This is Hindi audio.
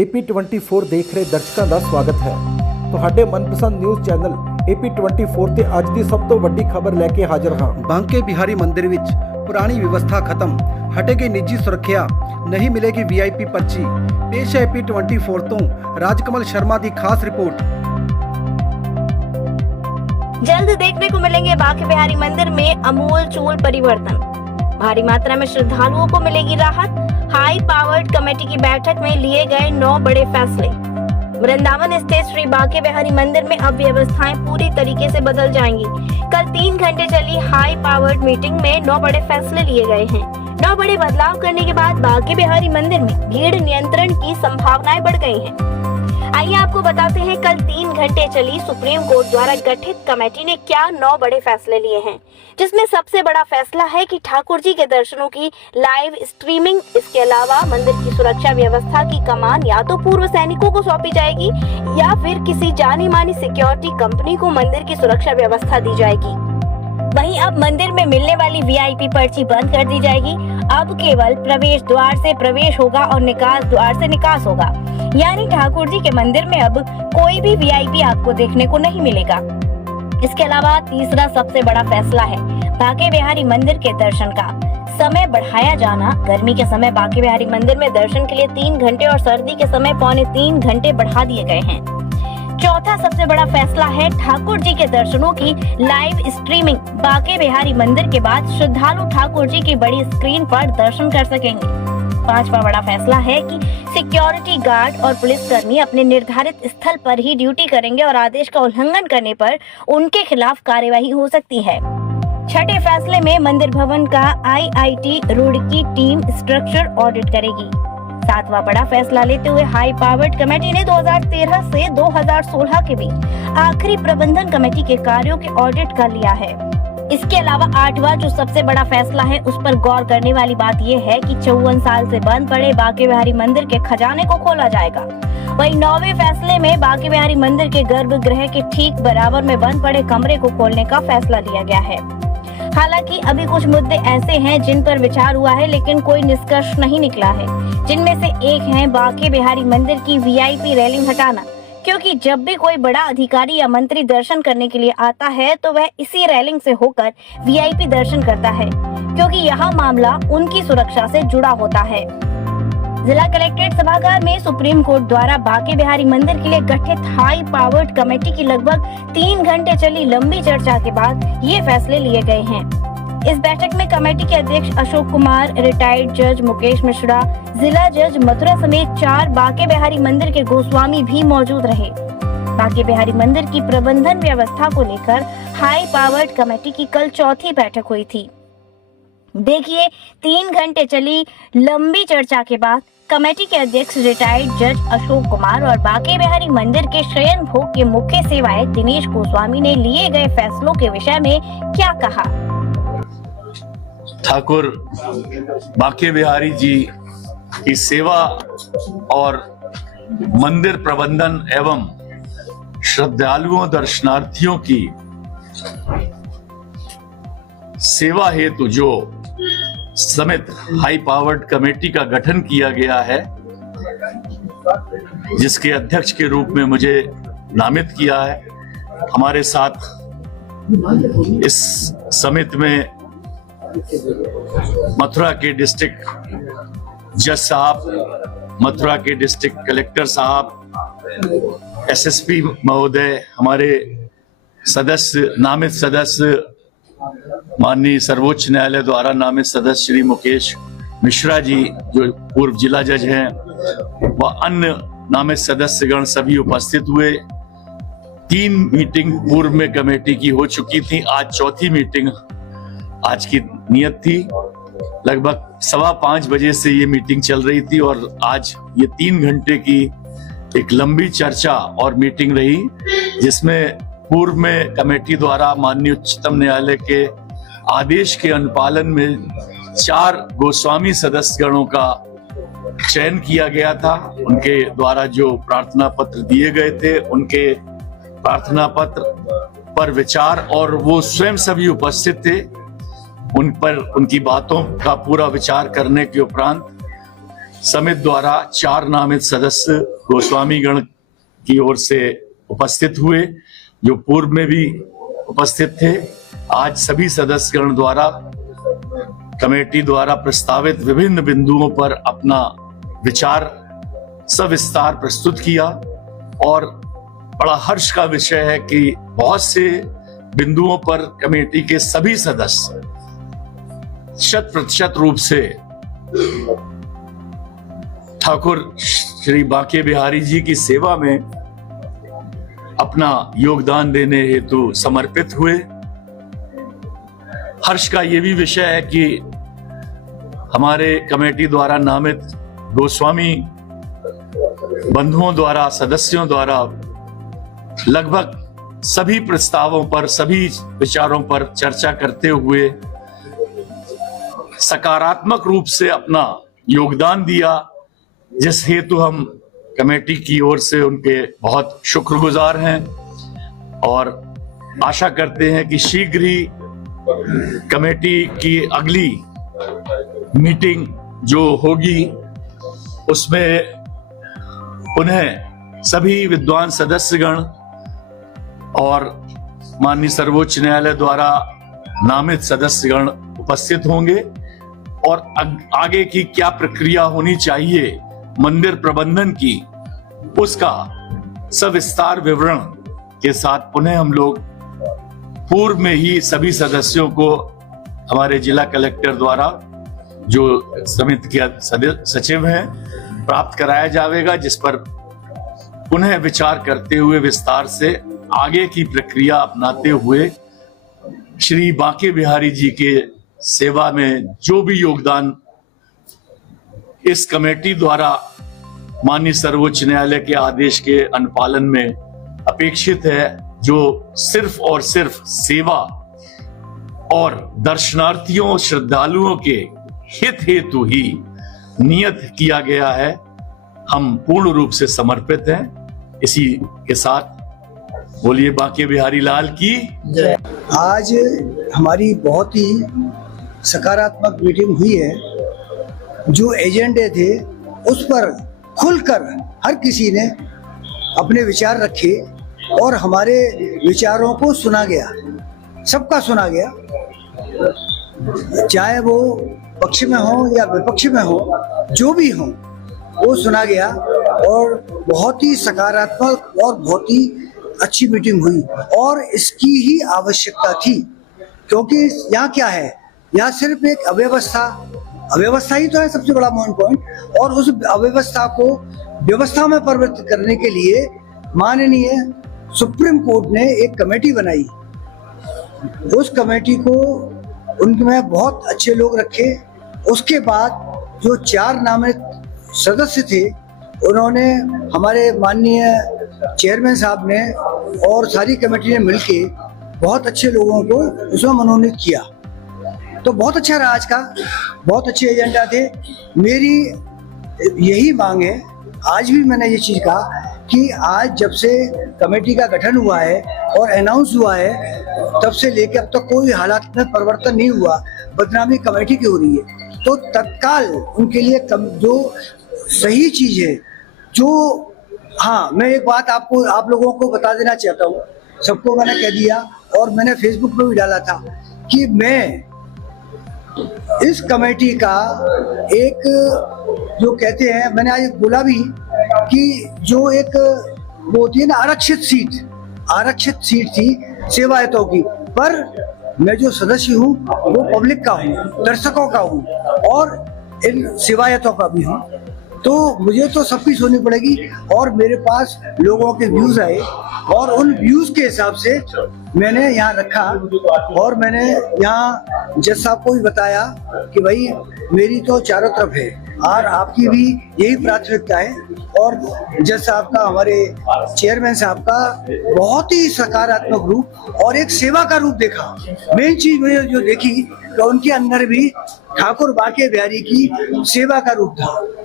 AP24 ਦੇਖ ਰਹੇ ਦਰਸ਼ਕਾਂ ਦਾ ਸਵਾਗਤ ਹੈ। ਤੁਹਾਡੇ ਮਨਪਸੰਦ ਨਿਊਜ਼ ਚੈਨਲ AP24 ਤੇ ਅੱਜ ਦੀ ਸਭ ਤੋਂ ਵੱਡੀ ਖਬਰ ਲੈ ਕੇ ਹਾਜ਼ਰ ਹਾਂ। ਬਾਂਕੇ ਬਿਹਾਰੀ ਮੰਦਿਰ ਵਿੱਚ ਪੁਰਾਣੀ ਵਿਵਸਥਾ ਖਤਮ, ਹਟੇਗੀ ਨਿੱਜੀ ਸੁਰੱਖਿਆ, ਨਹੀਂ ਮਿਲੇਗੀ VIP पर्ची। पेश है AP24 ਤੋਂ राजकमल शर्मा ਦੀ खास रिपोर्ट। जल्द देखने को मिलेंगे बांके बिहारी मंदिर में अमूल चूल परिवर्तन। भारी मात्रा में श्रद्धालुओं को मिलेगी राहत। हाई पावर्ड कमेटी की बैठक में लिए गए 9 बड़े फैसले। वृंदावन स्थित श्री बांके बिहारी मंदिर में अब व्यवस्थाएं पूरी तरीके से बदल जाएंगी। कल 3 घंटे चली हाई पावर्ड मीटिंग में 9 बड़े फैसले लिए गए हैं। 9 बड़े बदलाव करने के बाद बांके बिहारी मंदिर में भीड़ नियंत्रण की संभावनाएं बढ़ गई हैं। आइए आपको बताते हैं कल 3 घंटे चली सुप्रीम कोर्ट द्वारा गठित कमेटी ने क्या 9 बड़े फैसले लिए हैं, जिसमें सबसे बड़ा फैसला है कि ठाकुर जी के दर्शनों की लाइव स्ट्रीमिंग। इसके अलावा मंदिर की सुरक्षा व्यवस्था की कमान या तो पूर्व सैनिकों को सौंपी जाएगी या फिर किसी जानी मानी सिक्योरिटी कंपनी को मंदिर की सुरक्षा व्यवस्था दी जाएगी। वहीं अब मंदिर में मिलने वाली VIP पर्ची बंद कर दी जाएगी। अब केवल प्रवेश द्वार से प्रवेश होगा और निकास द्वार से निकास होगा, यानी ठाकुर जी के मंदिर में अब कोई भी VIP आपको देखने को नहीं मिलेगा। इसके अलावा तीसरा सबसे बड़ा फैसला है बांके बिहारी मंदिर के दर्शन का समय बढ़ाया जाना। गर्मी के समय बांके बिहारी मंदिर में दर्शन के लिए 3 घंटे और सर्दी के समय 2.25 घंटे बढ़ा दिए गए हैं। चौथा सबसे बड़ा फैसला है ठाकुर जी के दर्शनों की लाइव स्ट्रीमिंग। बांके बिहारी मंदिर के बाद श्रद्धालु ठाकुर जी की बड़ी स्क्रीन पर दर्शन कर सकेंगे। पांचवा बड़ा फैसला है कि सिक्योरिटी गार्ड और पुलिसकर्मी अपने निर्धारित स्थल पर ही ड्यूटी करेंगे और आदेश का उल्लंघन करने पर उनके खिलाफ कार्यवाही हो सकती है। छठे फैसले में मंदिर भवन का IIT Roorkee team structure audit करेगी। सातवां बड़ा फैसला लेते हुए हाई पावर्ड कमेटी ने 2013 से 2016 के बीच आखिरी प्रबंधन कमेटी के कार्यों के ऑडिट कर लिया है। इसके अलावा 8वां जो सबसे बड़ा फैसला है, उस पर गौर करने वाली बात यह है कि 54 साल से बंद पड़े बांके बिहारी मंदिर के खजाने को खोला जाएगा। वहीं 9वें फैसले में बांके बिहारी मंदिर के गर्भगृह के ठीक बराबर में बंद पड़े कमरे को खोलने का फैसला लिया गया है। हालांकि अभी कुछ मुद्दे ऐसे हैं जिन पर विचार हुआ है, लेकिन कोई निष्कर्ष नहीं निकला है, जिनमें से एक है बांके बिहारी मंदिर की VIP रेलिंग हटाना। क्योंकि जब भी कोई बड़ा अधिकारी या मंत्री दर्शन करने के लिए आता है तो वह इसी रेलिंग से होकर VIP दर्शन करता है, क्योंकि यह मामला उनकी सुरक्षा से जुड़ा होता है। जिला कलेक्ट्रेट सभागार में सुप्रीम कोर्ट द्वारा बांके बिहारी मंदिर के लिए गठित हाई पावर्ड कमेटी की लगभग 3 घंटे चली लंबी चर्चा के बाद ये फैसले लिए गए हैं। इस बैठक में कमेटी के अध्यक्ष अशोक कुमार, रिटायर्ड जज मुकेश मिश्रा, जिला जज मथुरा समेत 4 बांके बिहारी मंदिर के गोस्वामी भी मौजूद रहे। बांके बिहारी मंदिर की प्रबंधन व्यवस्था को लेकर हाई पावर्ड कमेटी की कल चौथी बैठक हुई थी। देखिए, 3 घंटे चली लंबी चर्चा के बाद कमेटी के अध्यक्ष रिटायर्ड जज अशोक कुमार और बांके बिहारी मंदिर के शयन भोग के मुख्य सेवाएं दिनेश गोस्वामी ने लिए गए फैसलों के विषय में क्या कहा। ठाकुर बांके बिहारी जी की सेवा और मंदिर प्रबंधन एवं श्रद्धालुओं दर्शनार्थियों की सेवा हेतु जो समित हाई पावर्ड कमेटी का गठन किया गया है, जिसके अध्यक्ष के रूप में मुझे नामित किया है। हमारे साथ इस समिति में मथुरा के डिस्ट्रिक्ट जज साहब, मथुरा के डिस्ट्रिक्ट कलेक्टर साहब, SSP महोदय, हमारे सदस्य, नामित सदस्य माननीय सर्वोच्च न्यायालय द्वारा नामित सदस्य श्री मुकेश मिश्रा जी जो पूर्व जिला जज हैं, व अन्य नामित सदस्यगण सभी उपस्थित हुए। 3 मीटिंग पूर्व में कमेटी की हो चुकी थी। आज चौथी मीटिंग आज की नियत थी। लगभग 5:15 बजे से ये मीटिंग चल रही थी और आज ये 3 घंटे की एक लंबी चर्चा और मीटिंग रही, जिसमें पूर्व में कमेटी द्वारा माननीय उच्चतम न्यायालय के आदेश के अनुपालन में 4 गोस्वामी सदस्यगणों का चयन किया गया था। उनके द्वारा जो प्रार्थना पत्र दिए गए थे, उनके प्रार्थना पत्र पर विचार, और वो स्वयं सभी उपस्थित थे, उन पर उनकी बातों का पूरा विचार करने के उपरांत समिति द्वारा 4 नामित सदस्य गोस्वामी गण की ओर से उपस्थित हुए, जो पूर्व में भी उपस्थित थे। आज सभी सदस्यगण द्वारा कमेटी द्वारा प्रस्तावित विभिन्न बिंदुओं पर अपना विचार सविस्तार प्रस्तुत किया और बड़ा हर्ष का विषय है कि बहुत से बिंदुओं पर कमेटी के सभी सदस्य 100% रूप से ठाकुर श्री बांके बिहारी जी की सेवा में अपना योगदान देने हेतु समर्पित हुए। हर्ष का यह भी विषय है कि हमारे कमेटी द्वारा नामित गोस्वामी बंधुओं द्वारा, सदस्यों द्वारा लगभग सभी प्रस्तावों पर, सभी विचारों पर चर्चा करते हुए सकारात्मक रूप से अपना योगदान दिया, जिस हेतु हम कमेटी की ओर से उनके बहुत शुक्रगुजार हैं और आशा करते हैं कि शीघ्र ही कमेटी की अगली मीटिंग जो होगी उसमें उन्हें सभी विद्वान सदस्यगण और माननीय सर्वोच्च न्यायालय द्वारा नामित सदस्यगण उपस्थित होंगे और आगे की क्या प्रक्रिया होनी चाहिए मंदिर प्रबंधन की, उसका सविस्तार विवरण के साथ पुनः हम लोग पूर्व में ही सभी सदस्यों को हमारे जिला कलेक्टर द्वारा, जो समिति के सचिव हैं, प्राप्त कराया जाएगा, जिस पर पुनः विचार करते हुए विस्तार से आगे की प्रक्रिया अपनाते हुए श्री बांके बिहारी जी के सेवा में जो भी योगदान इस कमेटी द्वारा माननीय सर्वोच्च न्यायालय के आदेश के अनुपालन में अपेक्षित है, जो सिर्फ और सिर्फ सेवा और दर्शनार्थियों, श्रद्धालुओं के हित हेतु ही नियत किया गया है, हम पूर्ण रूप से समर्पित हैं। इसी के साथ बोलिए बांके बिहारी लाल की जय। आज हमारी बहुत ही सकारात्मक मीटिंग हुई है। जो एजेंडे थे उस पर खुलकर हर किसी ने अपने विचार रखे और हमारे विचारों को सुना गया, सबका सुना गया, चाहे वो पक्ष में हो या विपक्ष में हो, जो भी हो वो सुना गया और बहुत ही सकारात्मक और बहुत ही अच्छी मीटिंग हुई और इसकी ही आवश्यकता थी, क्योंकि यहाँ क्या है, यहाँ सिर्फ एक अव्यवस्था ही तो है सबसे बड़ा मेन पॉइंट, और उस अव्यवस्था को व्यवस्था में परिवर्तित करने के लिए माननीय सुप्रीम कोर्ट ने एक कमेटी बनाई। उस कमेटी को उनमें बहुत अच्छे लोग रखे। उसके बाद जो 4 नामित सदस्य थे उन्होंने, हमारे माननीय चेयरमैन साहब ने और सारी कमेटी ने मिलके बहुत अच्छे लोगों को उसमें मनोनीत किया। तो बहुत अच्छा रहा, आज का बहुत अच्छे एजेंडा थे। मेरी यही मांग है, आज भी मैंने ये चीज़ कहा कि आज जब से कमेटी का गठन हुआ है और अनाउंस हुआ है, तब से लेकर अब तक कोई हालात में परिवर्तन नहीं हुआ, बदनामी कमेटी की हो रही है। तो तत्काल उनके लिए जो सही चीज़ है, जो हाँ, मैं एक बात आप लोगों को बता देना चाहता हूँ, सबको मैंने कह दिया और मैंने फेसबुक पे भी डाला था कि मैं इस कमेटी का एक, जो कहते हैं, मैंने आज बोला भी कि जो एक वो होती है ना आरक्षित सीट थी सेवायतों की, पर मैं जो सदस्य हूँ वो पब्लिक का हूँ, दर्शकों का हूँ और इन सेवायतों का भी हूँ। तो मुझे तो सबकी सुननी पड़ेगी और मेरे पास लोगों के व्यूज आए और उन व्यूज के हिसाब से मैंने यहाँ रखा और मैंने यहाँ जज साहब को भी बताया कि भाई मेरी तो चारों तरफ है और आपकी भी यही प्राथमिकता है। और जज साहब का, हमारे चेयरमैन साहब का बहुत ही सकारात्मक रूप और एक सेवा का रूप देखा। मेन चीज मुझे जो देखी तो उनके अंदर भी ठाकुर बांके बिहारी की सेवा का रूप था।